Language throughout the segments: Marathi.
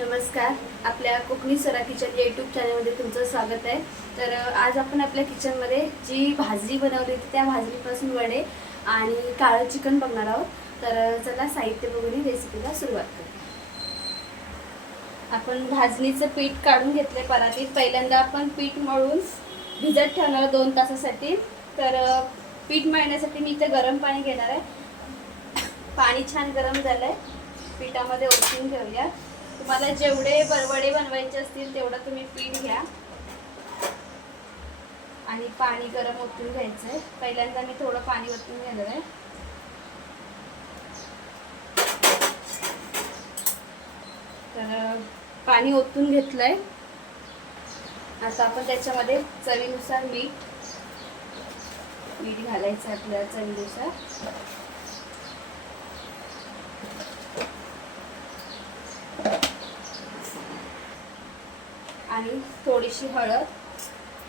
नमस्कार. आपल्या कोकणी सरा किचन या यूट्यूब चॅनलमध्ये तुमचं स्वागत आहे. तर आज आपण आपल्या किचनमध्ये जी भाजी बनवली होती त्या भाजीपासून वडे आणि काळं चिकन बघणार आहोत. तर चला साहित्य बघून रेसिपीला सुरुवात करू. आपण भाजणीचं पीठ काढून घेतले परातीत. पहिल्यांदा आपण पीठ मळून भिजत ठेवणार दोन तासासाठी. तर पीठ मळण्यासाठी मी इथे गरम पाणी घेणार आहे. पाणी छान गरम झालं आहे पिठामध्ये ओतून घेऊया. तुम्हाला जेवढे बरवडे बनवायचे असतील तेवढं तुम्ही पीठ घ्या. आणि पाणी गरम ओतून घ्यायचं आहे पहिल्यांदा मी थोडं पाणी ओतून घेणार आहे. तर पाणी ओतून घेतलंय. आता आपण त्याच्यामध्ये चवीनुसार मीठ मीठ घालायचं आहे चवीनुसार. आणि थोडीशी हळद.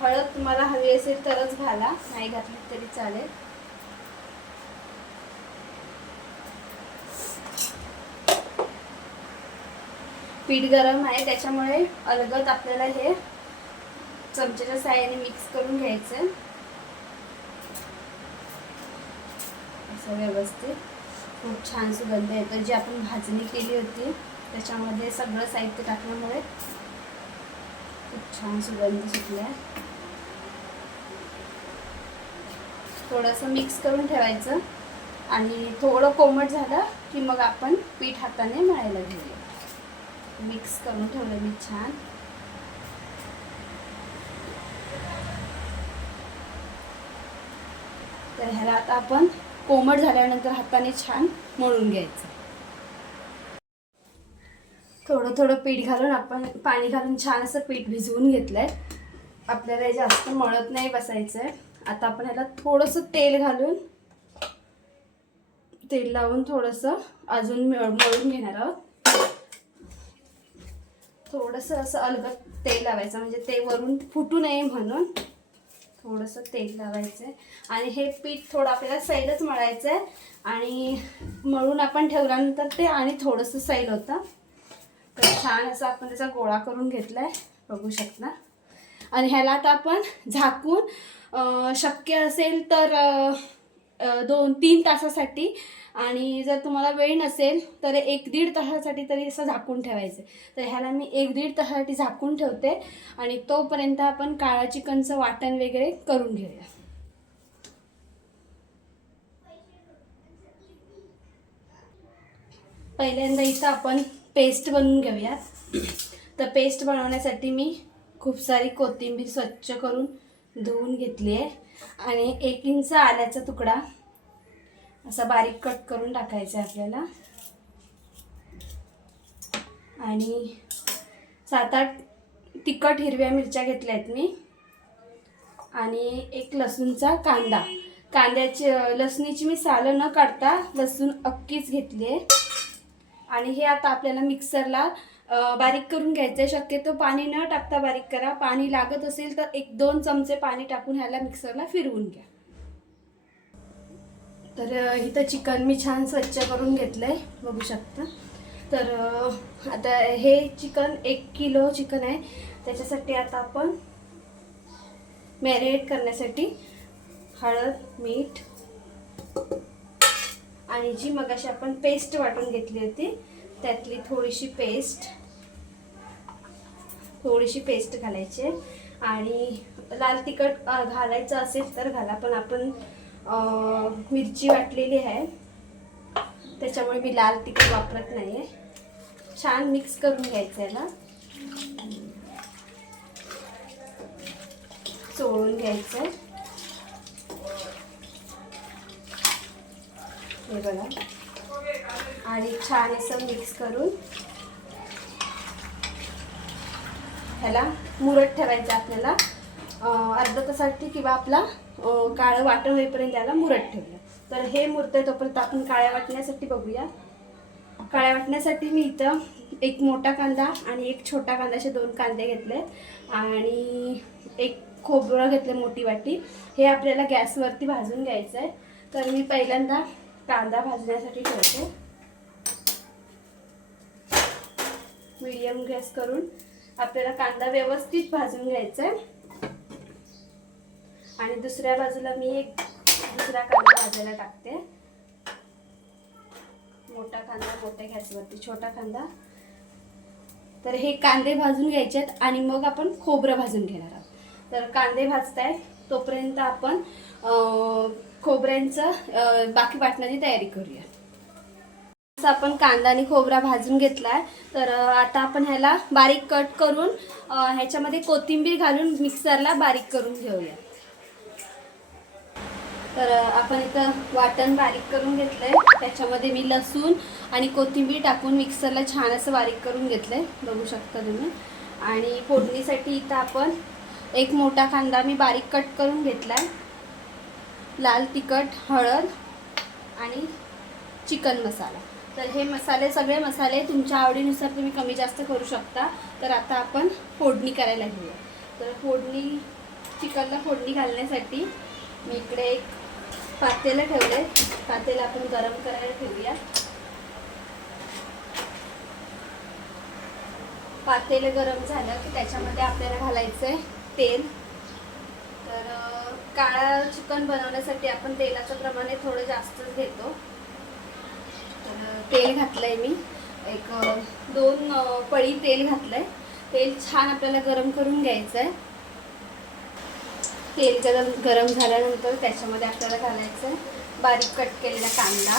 हळद तुम्हाला हवी असेल तरच घाला नाही घातली तरी चालेल. पीठ गरम आहे त्याच्यामुळे अलगद आपल्याला हे चमच्याच्या साह्याने मिक्स करून घ्यायचं. असं व्यवस्थित. खूप छान सुगंध येतो जी आपण भाजणी केली होती. त्याच्यामध्ये सगळं साहित्य टाकल्यामुळे खूप छान सुगंध सुटला थोडंसं मिक्स करून ठेवायचं आणि थोडं कोमट झालं की मग आपण पीठ हाताने मळायला घेऊया. मिक्स करून ठेवलं मी छान. तर ह्याला आता आपण कोमट झाल्यानंतर हाताने छान मळून घ्यायचं. थोडं थोडं पीठ घालून आपण पाणी घालून छान असं पीठ भिजवून घेतलंय. आपल्याला हे जास्त मळत नाही बसायचं आहे आता आपण ह्याला थोडंसं तेल घालून तेल लावून थोडंसं अजून मळ- मळून घेणार आहोत. थोडंसं असं अलगद तेल लावायचं म्हणजे ते वरून फुटू नये म्हणून थोडंसं तेल लावायचं आहे आणि हे पीठ थोडं आपल्याला सैलच मळायचं आहे आणि मळून आपण ठेवल्यानंतर ते आणि थोडंसं सैल होतं. तर छान असं आपण त्याचा गोळा करून घेतला आहे बघू शकता आणि ह्याला आता आपण झाकून शक्य असेल तर दोन तीन तासासाठी. आणि जर तुम्हाला वेळ नसेल तर एक दीड तासासाठी तरी असं झाकून ठेवायचं. तर ह्याला मी एक दीड तासासाठी झाकून ठेवते. आणि तोपर्यंत आपण काळा चिकनचं वाटण वगैरे करून घेऊया. पहिल्यांदा इथं आपण पेस्ट बनवून घेऊयात. तर पेस्ट बनवण्यासाठी मी खूप सारी कोथिंबीर स्वच्छ करून धुवून घेतली आहे. आणि एक इंच आल्याचा तुकडा असा बारीक कट करून टाकायचा आहे आपल्याला. आणि सात आठ तिखट हिरव्या मिरच्या घेतल्या आहेत मी. आणि एक लसूणचा कांदा. कांद्याची लसणीची मी सालं न काढता लसूण अक्कीच घेतली आहे. आणि हे आता आपल्याला मिक्सरला बारीक करून घ्यायचं आहे शक्यतो पाणी न टाकता बारीक करा. पाणी लागत असेल तर एक दोन चमचे पाणी टाकून ह्याला मिक्सरला फिरवून घ्या. तर इथं चिकन मी छान स्वच्छ करून घेतलं आहे बघू शकता. तर आता हे चिकन एक किलो चिकन आहे. त्याच्यासाठी आता आपण मॅरिनेट करण्यासाठी हळद मीठ आणि जी मगाशी आपण पेस्ट वाटून घेतली होती त्यातली थोडीशी पेस्ट थोडीशी पेस्ट घालायची आहे. आणि लाल तिखट घालायचं असेल तर घाला पण आपण मिरची वाटलेली आहे. त्याच्यामुळे मी लाल तिखट वापरत नाही आहे छान मिक्स करून घ्यायचं याला. चोळून घ्यायचं हे बघा. आणि छान असं मिक्स करून ह्याला मुरत ठेवायचं आपल्याला. अर्धा तासाठी किंवा आपला काळं वाटण होईपर्यंत याला मुरत ठेवलं तर हे मुरतंय तोपर्यंत आपण काळ्या वाटण्यासाठी बघूया. काळ्या वाटण्यासाठी मी इथं एक मोठा कांदा आणि एक छोटा कांदा असे दोन कांदे घेतले आणि एक खोबरं घेतलं मोठी वाटी. हे आपल्याला गॅसवरती भाजून घ्यायचं आहे तर मी पहिल्यांदा कांदा भाजण्यासाठी ठेवते. मीडियम गॅस करून आपल्याला कांदा व्यवस्थित भाजून घ्यायचा आहे. आणि दुसऱ्या बाजूला मी एक दुसरा कांदा भाजायला टाकते. मोठा कांदा मोठ्या गॅसवरती छोटा कांदा. तर हे कांदे भाजून घ्यायचे आहेत आणि मग आपण खोबरं भाजून घेणार आहोत. तर कांदे भाजताय तोपर्यंत आपण खोबऱ्यांचं बाकी वाटण्याची तयारी करूया. असं आपण कांदा आणि खोबरा भाजून घेतलाय तर आता आपण ह्याला बारीक कट करून ह्याच्यामध्ये कोथिंबीर घालून मिक्सरला बारीक करून घेऊया. तर आपण इथं वाटण बारीक करून घेतलंय. त्याच्यामध्ये मी लसूण आणि कोथिंबीर टाकून मिक्सरला छान असं बारीक करून घेतलंय. बघू शकता तुम्ही. आणि फोडणीसाठी इथं आपण एक मोठा कांदा मी बारीक कट करून घेतलाय. लाल तिखट हळद आणि चिकन मसाला. तर हे मसाले सगळे मसाले तुमच्या आवडीनुसार तुम्ही कमी जास्त करू शकता. तर आता आपण फोडणी करायला घेऊया. तर फोडणी चिकनला फोडणी घालण्यासाठी मी इकडे एक पातेलं ठेवले. पातेलं आपण गरम करायला ठेवूया. पातेलं गरम झालं की त्याच्यामध्ये आपल्याला घालायचं आहे तेल. काळा चिकन बनवण्यासाठी आपण तेलाचं प्रमाणे थोडं जास्तच घेतो. तर तेल घातलंय मी. एक दोन पळी तेल घातलंय. तेल छान आपल्याला गरम करून घ्यायचं आहे तेल गरम गरम झाल्यानंतर त्याच्यामध्ये आपल्याला घालायचं आहे बारीक कट केलेला कांदा.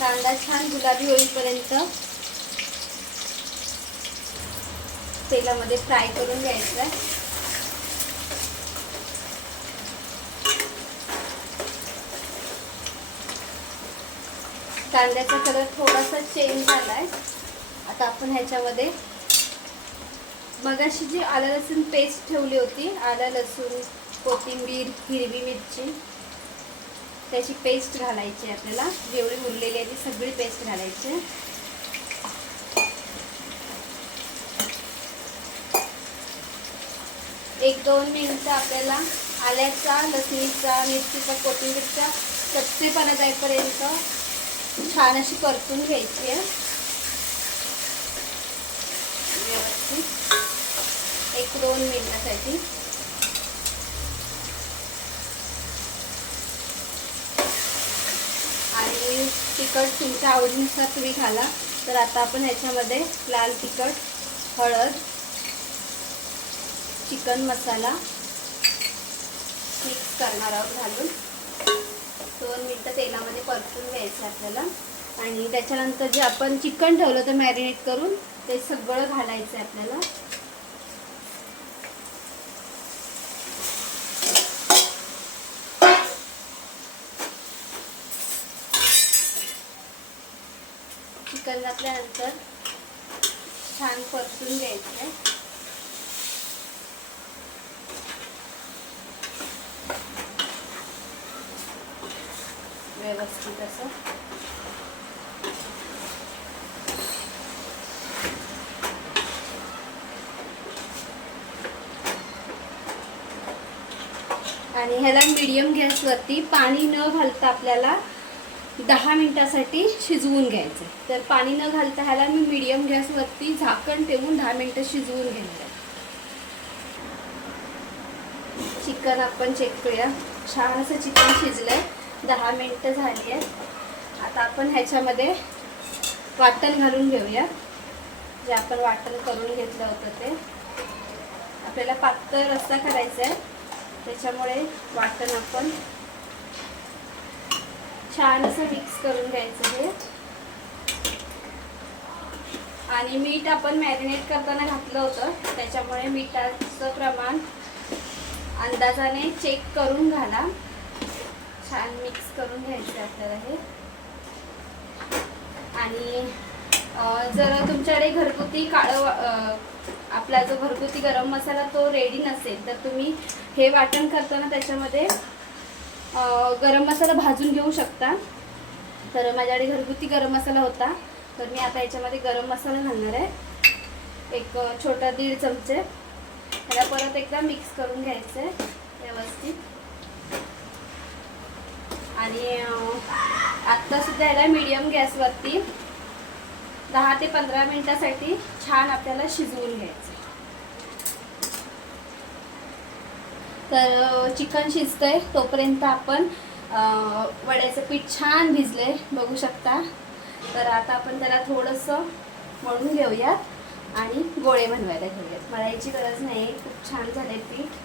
कांदा छान गुलाबी होईपर्यंत तेलामध्ये फ्राय करून घ्यायचं. आहे कांद्याचा कलर थोडासा चेंज झालाय. आता आपण ह्याच्यामध्ये मगाशी जी आला लसूण पेस्ट ठेवली होती आला लसूण कोथिंबीर हिरवी मिरची त्याची पेस्ट घालायची आपल्याला. जेवढी उरलेली आहे ती सगळी पेस्ट घालायची. एक दोन मिनटं आपल्याला आल्याचा लसणीचा मिरचीचा कोथिंबीरचा कच्चेपणा जाईपर्यंत छान अशी परतून घ्यायची आहे. व्यवस्थित. एक दोन मिनटासाठी. आणि तिखट तुमच्या आवडीनुसार तुम्ही घाला. तर आता आपण ह्याच्यामध्ये लाल तिखट हळद चिकन मसाला मिक्स करणार आहोत घालून. दोन मिनटं तेलामध्ये परतून घ्यायचं आपल्याला. आणि त्याच्यानंतर जे आपण चिकन ठेवलं तर मॅरिनेट करून ते सगळं घालायचं आहे आपल्याला. चिकन घातल्यानंतर छान परतून घ्यायचं आहे. व्यवस्थित असं. आणि ह्याला मीडियम गॅसवरती पाणी न घालता आपल्याला दहा मिनटासाठी शिजवून घ्यायचं. तर पाणी न घालता ह्याला मी मिडियम गॅसवरती झाकण ठेवून दहा मिनिटं शिजवून घेणार आहे. चिकन आपण चेक करूया. छान असं चिकन शिजलंय. दहा मिनिटं झाली आहेत. आता आपण ह्याच्यामध्ये वाटण घालून घेऊया. जे आपण वाटण करून घेतलं होतं ते. आपल्याला पातळ रस्सा करायचा आहे. त्याच्यामुळे वाटण आपण छान असं मिक्स करून घ्यायचं हे आणि मीठ आपण मॅरिनेट करताना घातलं होतं. त्याच्यामुळे मिठाचं प्रमाण अंदाजाने चेक करून घाला. छान मिक्स करून घ्यायचं आहे आपल्याला हे. आणि जर तुमच्याकडे घरगुती काळं आपला जो घरगुती गरम मसाला तो रेडी नसेल तर तुम्ही हे वाटण करताना त्याच्यामध्ये गरम मसाला भाजून घेऊ शकता. तर माझ्याकडे घरगुती गरम मसाला होता. तर मी आता याच्यामध्ये गरम मसाला घालणार आहे. एक छोटा दीड चमचे. त्याला परत एकदा मिक्स करून घ्यायचं आहे व्यवस्थित. आणि आत्तासुद्धा याला मीडियम गॅसवरती दहा ते पंधरा मिनटासाठी छान आपल्याला शिजवून घ्यायचं. तर चिकन शिजतंय तोपर्यंत आपण वड्याचं पीठ छान भिजले बघू शकता. तर आता आपण त्याला थोडंसं मळून घेऊयात आणि गोळे बनवायला घेऊयात. मळायची गरज नाही खूप छान झाले पीठ.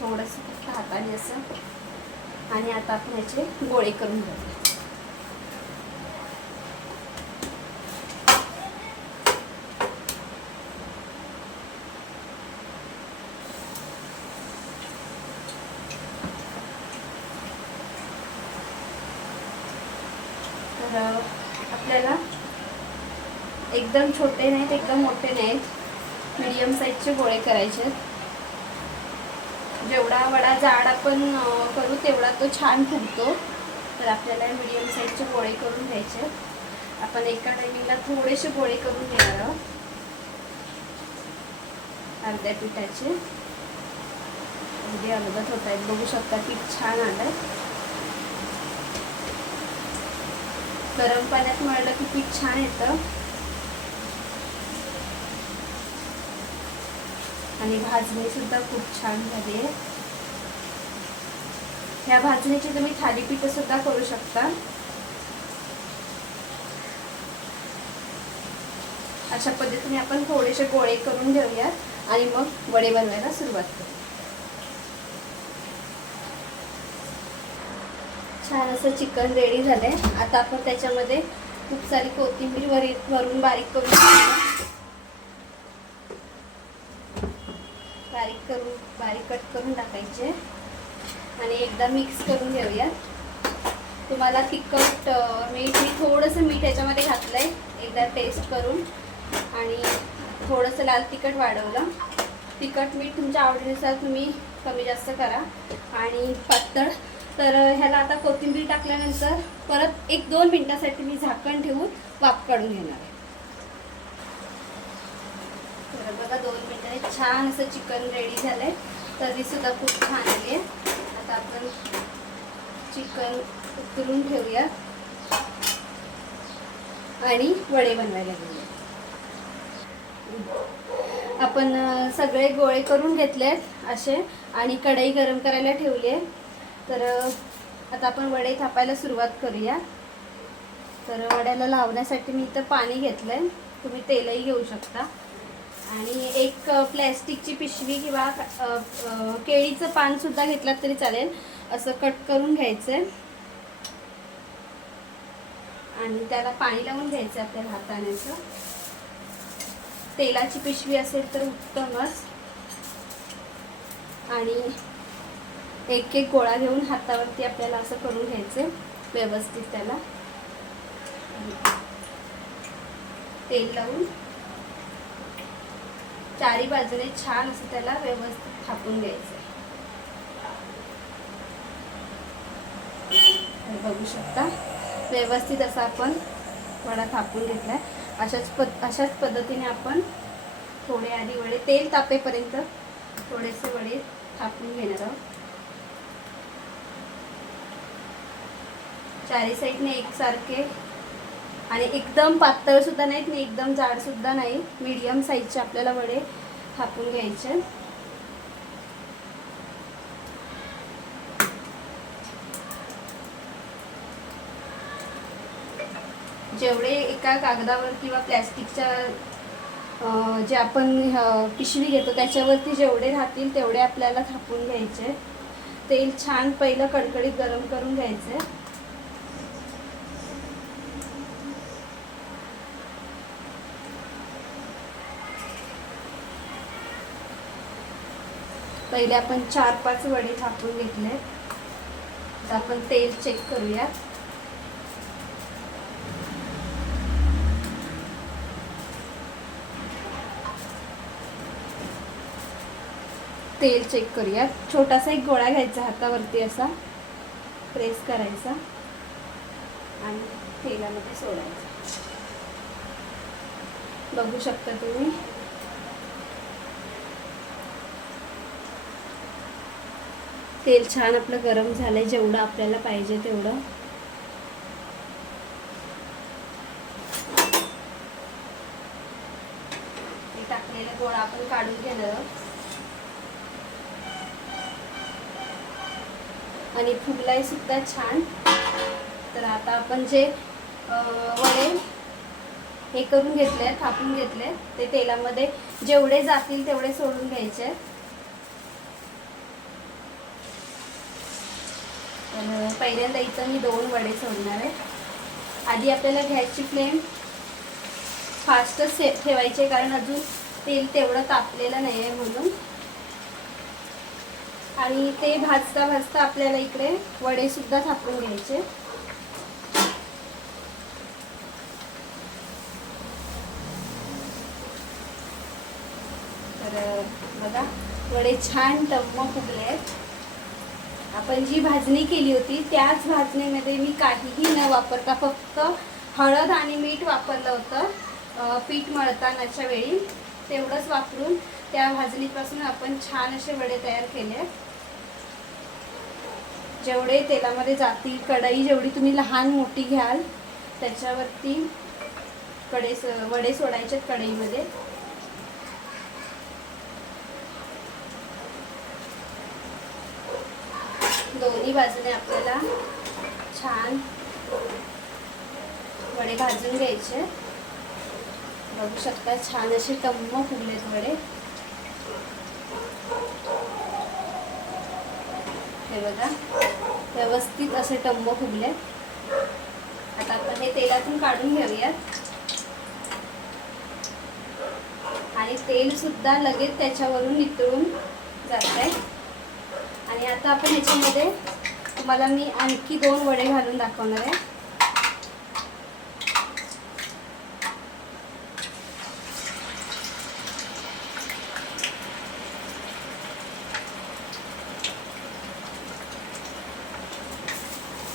थोडंसं फक्त हाताने असं आणि आता आपण याचे गोळे करून घेऊया तर आपल्याला एकदम छोटे नाहीत एकदम मोठे नाहीत. मीडियम साईजचे गोळे करायचे आहेत. जेवढा वडा जाड आपण करू तेवढा तो छान फुगतो. तर आपल्याला मीडियम साईजचे गोळे करून घ्यायचे. आपण एका टायमिंगला थोडेसे गोळे करून घेणार आहोत. अर्ध्या पिठाचे. अगदी अलगत होत आहेत. बघू शकता पीठ छान आलंय. गरम पाण्यात मळलं की पीठ छान येतं. आणि भाजणी सुद्धा खूप छान झाली आहे. ह्या भाजणीची तुम्ही थालीपीठ सुद्धा करू शकता. अशा पद्धतीने आपण थोडेसे गोळे करून घेऊयात आणि मग वडे बनवायला सुरुवात करू. छान असं चिकन रेडी झालंय. आता आपण त्याच्यामध्ये खूप सारी कोथिंबीर वरी वरून बारीक करून बारीक करून बारीक कट करून टाकायचे. आणि एकदा मिक्स करून घेऊया. तुम्हाला तिखट मीठ मी थोडंसं मीठ याच्यामध्ये घातलं आहे एकदा टेस्ट करून. आणि थोडंसं लाल तिखट वाढवलं. तिखट मीठ तुमच्या आवडीनुसार तुम्ही कमी जास्त करा. आणि पातळ. तर ह्याला आता कोथिंबीर टाकल्यानंतर परत एक दोन मिनटासाठी मी झाकण ठेवून वाफ काढून घेणार आहे. तर बघा दोन मिनिटाने छान असं चिकन रेडी झालंय. आहे तरीसुद्धा खूप छान आली आहे. आता आपण चिकन उतरून ठेवूया. आणि वडे बनवायला घेऊया आपण सगळे गोळे करून घेतलेत असे आणि कढई गरम करायला ठेवली आहे. तर आता आपण वडे थापायला सुरुवात करूया. तर वड्याला लावण्यासाठी मी इथं पाणी घेतलं आहे तुम्ही तेलही घेऊ शकता. आणि एक प्लॅस्टिकची पिशवी किंवा केळीचं पानसुद्धा घेतलात तरी चालेल. असं कट करून घ्यायचं आहे आणि त्याला पाणी लावून घ्यायचं आपल्याला हातानेचं. तेलाची पिशवी असेल तर उत्तमच. आणि एक एक गोळा घेऊन हातावरती आपल्याला असं करून घ्यायचं व्यवस्थित त्याला. तेल लावून चारी बाजूने छान असं त्याला व्यवस्थित थापून घ्यायचं. बघू शकता व्यवस्थित असा आपण वडा थापून घेतलाय. अशाच पद अशाच पद्धतीने आपण थोडे आधी वडे तेल तापेपर्यंत थोडेसे वडे थापून घेणार आहोत. चारी साईडने एकसारखे आणि एकदम पातळ सुद्धा नाहीत आणि एकदम जाड सुद्धा नाही. मीडियम साईजचे आपल्याला वडे थापून घ्यायचे. जेवढे एका कागदावर किंवा प्लॅस्टिकच्या जे आपण पिशवी घेतो त्याच्यावरती जेवढे राहतील तेवढे आपल्याला थापून घ्यायचे. तेल छान पहिलं कडकडीत गरम करून घ्यायचे. पहिले आपण चार पाच वडे थापून घेतले. तर आपण तेल चेक करूया तेल चेक करूया छोटासा एक गोळा घ्यायचा हातावरती असा. प्रेस करायचा. आणि तेलामध्ये सोडायचा. बघू शकता तुम्ही. तेल छान आपलं गरम झालंय जेवढं आपल्याला पाहिजे तेवढं. ते टाकलेला गोळा आपण काढून घेणार. आणि फुगलाय सुद्धा छान. तर आता आपण जे वडे हे करून घेतले थापून घेतले ते तेलामध्ये जेवढे जातील तेवढे सोडून घ्यायचे तर पहिल्यांदा इथं मी दोन वडे सोडणार आहे. आधी आपल्याला गॅसची फ्लेम फास्टच से ठेवायचे कारण अजून तेल तेवढं तापलेलं नाही आहे म्हणून. आणि ते भाजता भाजता आपल्याला इकडे वडे सुद्धा थापून घ्यायचे. तर बघा वडे छान टम्म फुगले आहेत. आपण जी भाजणी केली होती त्याच भाजणीमध्ये मी काहीही न वापरता फक्त हळद आणि मीठ वापरलं होतं. पीठ मळतानाच्या वेळी तेवढंच वापरून त्या भाजणीपासून आपण छान असे वडे तयार केले. जेवढे तेलामध्ये जातील कढई जेवढी तुम्ही लहान मोठी घ्याल त्याच्यावरती कडे वडे सोडायचे कढईमध्ये. दोन्ही बाजूने आपल्याला छान वडे भाजून घ्यायचे. बघू शकता छान असे टम्म फुगलेत वडे. हे बघा व्यवस्थित असे टम्म फुगले आता आपण हे तेलातून काढून घेऊयात. आणि तेल सुद्धा लगेच त्याच्यावरून नितळून जात आहे आणि आता आपण ह्याच्यामध्ये तुम्हाला मी आणखी दोन वडे घालून दाखवणार आहे.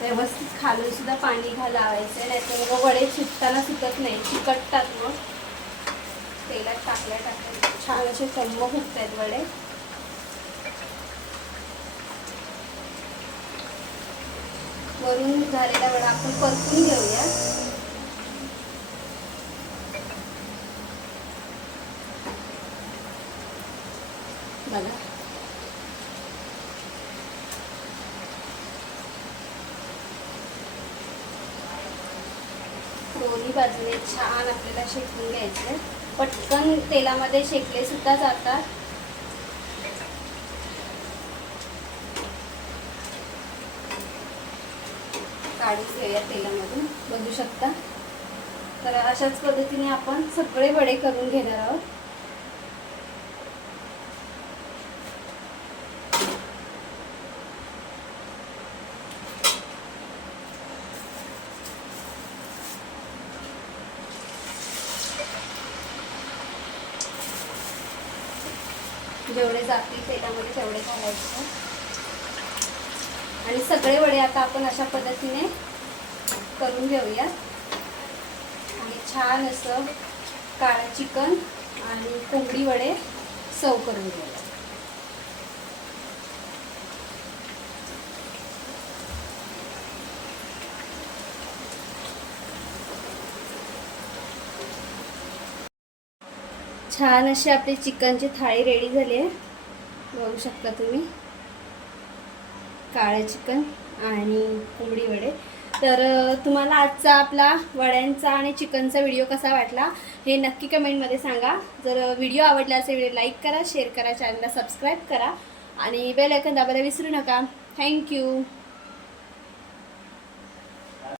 व्यवस्थित खालून सुद्धा पाणी घालावायचं नाही तर मग वडे सुटताना सुटत नाही चिकटतात मग. तेलात टाकल्या टाकल्या. छान असे चम्म फुटत आहेत वडे. वरून झालेला वडा आपण परतून घेऊया. बघा. दोन्ही बाजूने छान आपल्याला शेकून घ्यायचे पटकन तेलामध्ये शेकले सुद्धा जातात. काढून घेऊया तेलामधून बघू शकता. तर अशाच पद्धतीने आपण सगळे वडे करून घेणार आहोत. जेवढे जातील तेलामध्ये तेवढे घालायचे. आणि सगळे वडे आता आपण अशा पद्धतीने करून घेऊया आणि छान असं काळा चिकन आणि कोंबडी वडे सर्व करून घेऊया छान अशी आपली चिकनची थाळी रेडी झाली. आहे बघू शकता तुम्ही. काळं चिकन आणि कोंबडी वडे. तर तुम्हाला आजचा आपला वड्यांचा आणि चिकनचा व्हिडिओ कसा वाटला हे नक्की कमेंटमध्ये सांगा. जर व्हिडिओ आवडला असेल व्हिडिओ लाईक करा शेअर करा चॅनलला सबस्क्राईब करा आणि बेल आयकन दाबायला विसरू नका. थँक्यू.